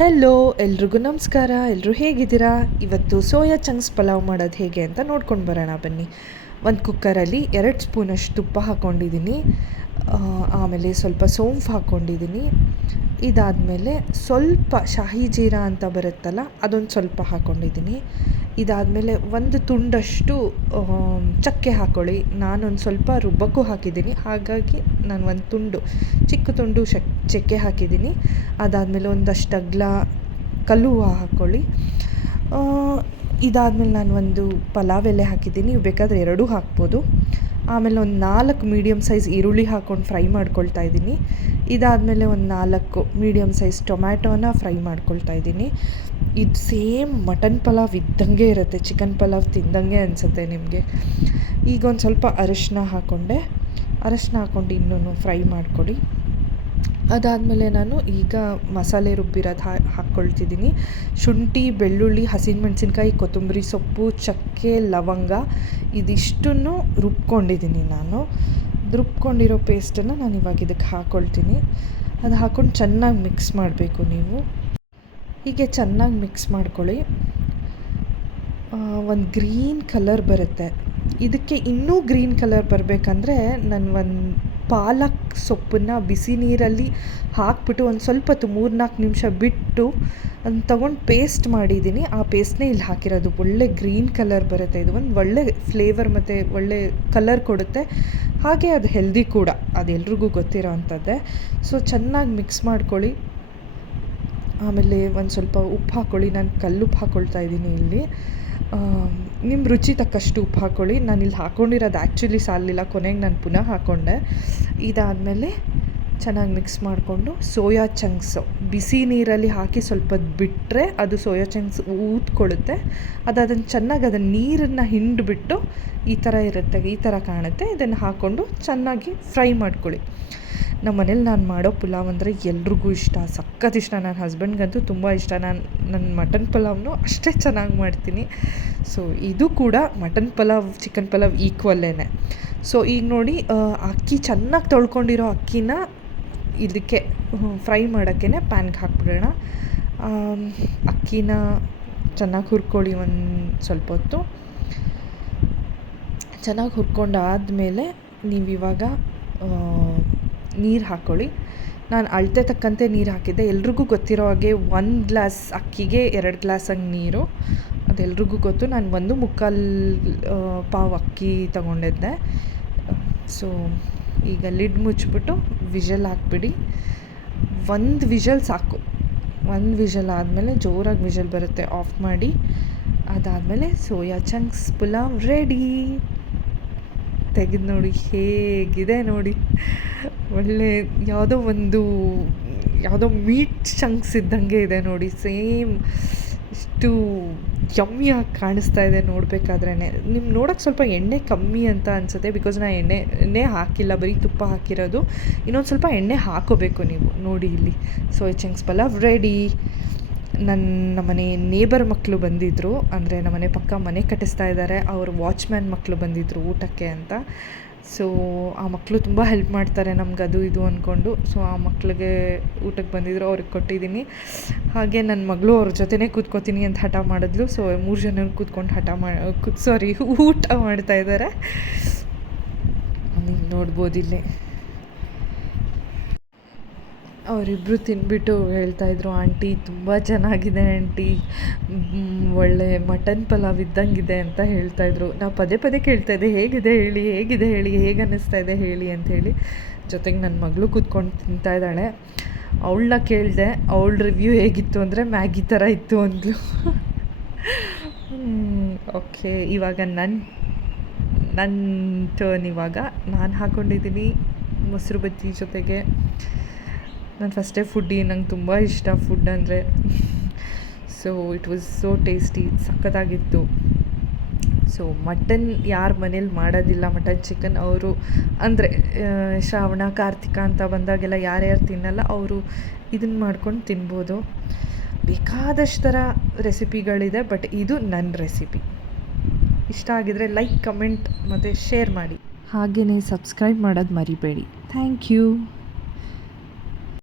Hello ಎಲ್ರಿಗೂ ನಮಸ್ಕಾರ. ಎಲ್ಲರೂ ಹೇಗಿದ್ದೀರಾ? ಇವತ್ತು ಸೋಯಾ ಚಂಕ್ಸ್ ಪಲಾವ್ ಮಾಡೋದು ಹೇಗೆ ಅಂತ ನೋಡ್ಕೊಂಡು ಬರೋಣ ಬನ್ನಿ. ಒಂದು ಕುಕ್ಕರಲ್ಲಿ 2 ಸ್ಪೂನಷ್ಟು ತುಪ್ಪ ಹಾಕ್ಕೊಂಡಿದ್ದೀನಿ. ಆಮೇಲೆ ಸ್ವಲ್ಪ ಸೋಂಪು ಹಾಕ್ಕೊಂಡಿದ್ದೀನಿ. ಇದಾದಮೇಲೆ ಸ್ವಲ್ಪ ಶಾಹಿ ಜೀರಾ ಅಂತ ಬರುತ್ತಲ್ಲ, ಅದೊಂದು ಸ್ವಲ್ಪ ಹಾಕ್ಕೊಂಡಿದ್ದೀನಿ. ಇದಾದಮೇಲೆ ಒಂದು ತುಂಡಷ್ಟು ಚಕ್ಕೆ ಹಾಕ್ಕೊಳ್ಳಿ. ನಾನೊಂದು ಸ್ವಲ್ಪ ರುಬ್ಬಕ್ಕೂ ಹಾಕಿದ್ದೀನಿ, ಹಾಗಾಗಿ ನಾನು ಒಂದು ತುಂಡು ಚಿಕ್ಕ ತುಂಡು ಚಕ್ಕೆ ಹಾಕಿದ್ದೀನಿ. ಅದಾದಮೇಲೆ ಒಂದಷ್ಟು ಅಗಲ ಕಲ್ಲುವ ಹಾಕ್ಕೊಳ್ಳಿ. ಇದಾದಮೇಲೆ ನಾನು ಒಂದು ಪಲಾವ್ ಎಲೆ ಹಾಕಿದ್ದೀನಿ, ನೀವು ಬೇಕಾದರೆ 2 ಹಾಕ್ಬೋದು. ಆಮೇಲೆ ಒಂದು 4 ಮೀಡಿಯಮ್ ಸೈಜ್ ಈರುಳ್ಳಿ ಹಾಕ್ಕೊಂಡು ಫ್ರೈ ಮಾಡ್ಕೊಳ್ತಾ ಇದ್ದೀನಿ. ಇದಾದಮೇಲೆ ಒಂದು 4 ಮೀಡಿಯಮ್ ಸೈಜ್ ಟೊಮ್ಯಾಟೋನ ಫ್ರೈ ಮಾಡ್ಕೊಳ್ತಾ ಇದ್ದೀನಿ. ಇದು ಸೇಮ್ ಮಟನ್ ಪಲಾವ್ ಇದ್ದಂಗೆ ಇರುತ್ತೆ, ಚಿಕನ್ ಪಲಾವ್ ತಿಂದಂಗೆ ಅನಿಸುತ್ತೆ ನಿಮಗೆ. ಈಗ ಒಂದು ಸ್ವಲ್ಪ ಅರಿಶಿನ ಹಾಕ್ಕೊಂಡು ಇನ್ನೂ ಫ್ರೈ ಮಾಡ್ಕೊಳ್ಳಿ. ಅದಾದಮೇಲೆ ನಾನು ಈಗ ಮಸಾಲೆ ರುಬ್ಬಿರೋದು ಹಾಕ್ಕೊಳ್ತಿದ್ದೀನಿ. ಶುಂಠಿ, ಬೆಳ್ಳುಳ್ಳಿ, ಹಸಿಮೆಣಸಿನ್ಕಾಯಿ, ಕೊತ್ತಂಬರಿ ಸೊಪ್ಪು, ಚಕ್ಕೆ, ಲವಂಗ ಇದಿಷ್ಟನ್ನು ರುಬ್ಕೊಂಡಿದ್ದೀನಿ ನಾನು. ರುಬ್ಕೊಂಡಿರೋ ಪೇಸ್ಟನ್ನು ನಾನು ಇವಾಗ ಇದಕ್ಕೆ ಹಾಕ್ಕೊಳ್ತೀನಿ. ಅದು ಹಾಕ್ಕೊಂಡು ಚೆನ್ನಾಗಿ ಮಿಕ್ಸ್ ಮಾಡಬೇಕು ನೀವು. ಹೀಗೆ ಚೆನ್ನಾಗಿ ಮಿಕ್ಸ್ ಮಾಡ್ಕೊಳ್ಳಿ. ಒಂದು ಗ್ರೀನ್ ಕಲರ್ ಬರುತ್ತೆ. ಇದಕ್ಕೆ ಇನ್ನೂ ಗ್ರೀನ್ ಕಲರ್ ಬರಬೇಕಂದ್ರೆ ನಾನು ಒಂದು ಪಾಲಕ್ ಸೊಪ್ಪನ್ನು ಬಿಸಿ ನೀರಲ್ಲಿ ಹಾಕ್ಬಿಟ್ಟು ಒಂದು ಸ್ವಲ್ಪ ಹೊತ್ತು 3-4 ನಿಮಿಷ ಬಿಟ್ಟು ಅದನ್ನು ತೊಗೊಂಡು ಪೇಸ್ಟ್ ಮಾಡಿದ್ದೀನಿ. ಆ ಪೇಸ್ಟ್ನೇ ಇಲ್ಲಿ ಹಾಕಿರೋದು. ಒಳ್ಳೆ ಗ್ರೀನ್ ಕಲರ್ ಬರುತ್ತೆ. ಇದು ಒಂದು ಒಳ್ಳೆ ಫ್ಲೇವರ್ ಮತ್ತು ಒಳ್ಳೆ ಕಲರ್ ಕೊಡುತ್ತೆ. ಹಾಗೆ ಅದು ಹೆಲ್ದಿ ಕೂಡ, ಅದು ಎಲ್ರಿಗೂ ಗೊತ್ತಿರೋ ಅಂಥದ್ದೇ. ಸೊ ಚೆನ್ನಾಗಿ ಮಿಕ್ಸ್ ಮಾಡ್ಕೊಳ್ಳಿ. ಆಮೇಲೆ ಒಂದು ಸ್ವಲ್ಪ ಉಪ್ಪು ಹಾಕ್ಕೊಳ್ಳಿ. ನಾನು ಕಲ್ಲುಪ್ಪು ಹಾಕ್ಕೊಳ್ತಾ ಇದ್ದೀನಿ ಇಲ್ಲಿ. ನಿಮ್ಮ ರುಚಿ ತಕ್ಕಷ್ಟು ಉಪ್ಪು ಹಾಕ್ಕೊಳ್ಳಿ. ನಾನು ಇಲ್ಲಿ ಹಾಕ್ಕೊಂಡಿರೋದು ಆ್ಯಕ್ಚುಲಿ ಸಾಲಿಲ್ಲ, ಕೊನೆಗೆ ನಾನು ಪುನಃ ಹಾಕ್ಕೊಂಡೆ. ಇದಾದಮೇಲೆ ಚೆನ್ನಾಗಿ ಮಿಕ್ಸ್ ಮಾಡಿಕೊಂಡು ಸೋಯಾ ಚಂಕ್ಸು ಬಿಸಿ ನೀರಲ್ಲಿ ಹಾಕಿ ಸ್ವಲ್ಪ ಬಿಟ್ಟರೆ ಅದು ಸೋಯಾ ಚಂಕ್ಸ್ ಊದ್ಕೊಳ್ಳುತ್ತೆ. ಅದನ್ನು ಚೆನ್ನಾಗಿ ಅದನ್ನು ನೀರನ್ನು ಹಿಂಡಿಬಿಟ್ಟು ಈ ಥರ ಇರುತ್ತೆ, ಈ ಥರ ಕಾಣುತ್ತೆ. ಇದನ್ನು ಹಾಕ್ಕೊಂಡು ಚೆನ್ನಾಗಿ ಫ್ರೈ ಮಾಡ್ಕೊಳ್ಳಿ. ನಮ್ಮ ಮನೇಲಿ ನಾನು ಮಾಡೋ ಪುಲಾವ್ ಅಂದರೆ ಎಲ್ರಿಗೂ ಇಷ್ಟ, ಸಖತ್ ಇಷ್ಟ. ನನ್ನ ಹಸ್ಬೆಂಡ್ಗಂತೂ ತುಂಬ ಇಷ್ಟ. ನನ್ನ ಮಟನ್ ಪಲಾವ್ನು ಅಷ್ಟೇ ಚೆನ್ನಾಗಿ ಮಾಡ್ತೀನಿ. ಸೊ ಇದು ಕೂಡ ಮಟನ್ ಪಲಾವ್, ಚಿಕನ್ ಪಲಾವ್ ಈಕ್ವಲ್ಲೇನೆ. ಸೊ ಈಗ ನೋಡಿ, ಅಕ್ಕಿ ಚೆನ್ನಾಗಿ ತೊಳ್ಕೊಂಡಿರೋ ಅಕ್ಕಿನ ಇದಕ್ಕೆ ಫ್ರೈ ಮಾಡೋಕ್ಕೆ ಪ್ಯಾನ್ಗೆ ಹಾಕ್ಬಿಡೋಣ. ಅಕ್ಕಿನ ಚೆನ್ನಾಗಿ ಹುರ್ಕೊಳ್ಳಿ. ಒಂದು ಸ್ವಲ್ಪ ಹೊತ್ತು ಚೆನ್ನಾಗಿ ಹುರ್ಕೊಂಡಾದಮೇಲೆ ನೀವಿವಾಗ ನೀರು ಹಾಕ್ಕೊಳ್ಳಿ. ನಾನು ಅಳತೆ ತಕ್ಕಂತೆ ನೀರು ಹಾಕಿದ್ದೆ. ಎಲ್ರಿಗೂ ಗೊತ್ತಿರೋ ಹಾಗೆ 1 ಗ್ಲಾಸ್ ಅಕ್ಕಿಗೆ 2 ಗ್ಲಾಸಂಗೆ ನೀರು, ಅದೆಲ್ರಿಗೂ ಗೊತ್ತು. ನಾನು 1.25 ಪಾವ್ ಅಕ್ಕಿ ತೊಗೊಂಡಿದ್ದೆ. ಸೊ ಈಗ ಲಿಡ್ ಮುಚ್ಚಿಬಿಟ್ಟು ವಿಷಲ್ ಹಾಕ್ಬಿಡಿ. 1 ವಿಷಲ್ ಸಾಕು. 1 ವಿಷಲ್ ಆದಮೇಲೆ ಜೋರಾಗಿ ವಿಷಲ್ ಬರುತ್ತೆ, ಆಫ್ ಮಾಡಿ. ಅದಾದಮೇಲೆ ಸೋಯಾ ಚಂಕ್ಸ್ ಪುಲಾವ್ ರೆಡಿ. ತೆಗೆದು ನೋಡಿ ಹೇಗಿದೆ ನೋಡಿ. ಒಳ್ಳೆ ಯಾವುದೋ ಮೀಟ್ ಚಂಕ್ಸ್ ಇದ್ದಂಗೆ ಇದೆ ನೋಡಿ. ಸೇಮ್ ಇಷ್ಟು ಯಮ್ಮಿಯಾಗಿ ಕಾಣಿಸ್ತಾ ಇದೆ ನೋಡಬೇಕಾದ್ರೇ. ನಿಮ್ಗೆ ನೋಡೋಕ್ಕೆ ಸ್ವಲ್ಪ ಎಣ್ಣೆ ಕಮ್ಮಿ ಅಂತ ಅನಿಸುತ್ತೆ, ಬಿಕಾಸ್ ನಾನು ಎಣ್ಣೆ ಹಾಕಿಲ್ಲ, ಬರೀ ತುಪ್ಪ ಹಾಕಿರೋದು. ಇನ್ನೊಂದು ಸ್ವಲ್ಪ ಎಣ್ಣೆ ಹಾಕೋಬೇಕು ನೀವು. ನೋಡಿ ಇಲ್ಲಿ ಸೋಯಾ ಚಂಕ್ಸ್ ಪಲಾವ್ ರೆಡಿ. ನಮ್ಮನೆ ನೇಬರ್ ಮಕ್ಕಳು ಬಂದಿದ್ದರು, ಅಂದರೆ ನಮ್ಮನೆ ಪಕ್ಕ ಮನೆ ಕಟ್ಟಿಸ್ತಾ ಇದ್ದಾರೆ, ಅವರು ವಾಚ್ಮ್ಯಾನ್ ಮಕ್ಕಳು ಬಂದಿದ್ದರು ಊಟಕ್ಕೆ ಅಂತ. ಸೊ ಆ ಮಕ್ಕಳು ತುಂಬ ಹೆಲ್ಪ್ ಮಾಡ್ತಾರೆ ನಮ್ಗೆ, ಅದು ಇದು ಅಂದ್ಕೊಂಡು. ಸೊ ಆ ಮಕ್ಕಳಿಗೆ ಊಟಕ್ಕೆ ಬಂದಿದ್ದರು, ಅವ್ರಿಗೆ ಕೊಟ್ಟಿದ್ದೀನಿ. ಹಾಗೆ ನನ್ನ ಮಗಳು ಅವ್ರ ಜೊತೆನೇ ಕೂತ್ಕೋತೀನಿ ಅಂತ ಹಠ ಮಾಡಿದ್ಲು. ಸೊ 3 ಜನ ಕೂತ್ಕೊಂಡು ಊಟ ಮಾಡ್ತಾಯಿದ್ದಾರೆ. ನೀವು ನೋಡ್ಬೋದು ಇಲ್ಲಿ. ಅವರಿಬ್ಬರು ತಿಂದ್ಬಿಟ್ಟು ಹೇಳ್ತಾಯಿದ್ರು, ಆಂಟಿ ತುಂಬ ಚೆನ್ನಾಗಿದೆ ಆಂಟಿ, ಒಳ್ಳೆ ಮಟನ್ ಪಲಾವ್ ಇದ್ದಂಗಿದೆ ಅಂತ ಹೇಳ್ತಾಯಿದ್ರು. ನಾವು ಪದೇ ಕೇಳ್ತಾಯಿದ್ದೆ, ಹೇಗಿದೆ ಹೇಳಿ, ಹೇಗೆ ಅನ್ನಿಸ್ತಾ ಇದೆ ಹೇಳಿ ಅಂಥೇಳಿ. ಜೊತೆಗೆ ನನ್ನ ಮಗಳು ಕೂತ್ಕೊಂಡು ತಿಂತಾಯಿದ್ದಾಳೆ. ಅವಳನ್ನ ಕೇಳಿದೆ, ಅವಳ ರಿವ್ಯೂ ಹೇಗಿತ್ತು ಅಂದರೆ ಮ್ಯಾಗಿ ಥರ ಇತ್ತು ಅಂದ್ಲು. ಓಕೆ, ಇವಾಗ ನನ್ನ ಟರ್ನ್. ಇವಾಗ ನಾನು ಹಾಕ್ಕೊಂಡಿದ್ದೀನಿ ಮೊಸರು ಬಜ್ಜಿ ಜೊತೆಗೆ. ನಾನು ಫಸ್ಟೇ ಫುಡ್ಡಿ, ನಂಗೆ ತುಂಬ ಇಷ್ಟ ಫುಡ್ ಅಂದರೆ. So it was so tasty, ಸಖತ್ತಾಗಿತ್ತು. ಸೊ ಮಟನ್ ಯಾರ ಮನೇಲಿ ಮಾಡೋದಿಲ್ಲ, ಮಟನ್ ಚಿಕನ್, ಅವರು ಅಂದರೆ ಶ್ರಾವಣ ಕಾರ್ತಿಕ ಅಂತ ಬಂದಾಗೆಲ್ಲ ಯಾರ್ಯಾರು ತಿನ್ನಲ್ಲ ಅವರು ಇದನ್ನು ಮಾಡ್ಕೊಂಡು ತಿನ್ಬೋದು. ಬೇಕಾದಷ್ಟು ಥರ ರೆಸಿಪಿಗಳಿದೆ, ಬಟ್ ಇದು ನನ್ನ ರೆಸಿಪಿ. ಇಷ್ಟ ಆಗಿದರೆ ಲೈಕ್, ಕಮೆಂಟ್ ಮತ್ತು ಶೇರ್ ಮಾಡಿ. ಹಾಗೆಯೇ ಸಬ್ಸ್ಕ್ರೈಬ್ ಮಾಡೋದು ಮರಿಬೇಡಿ. Thank you.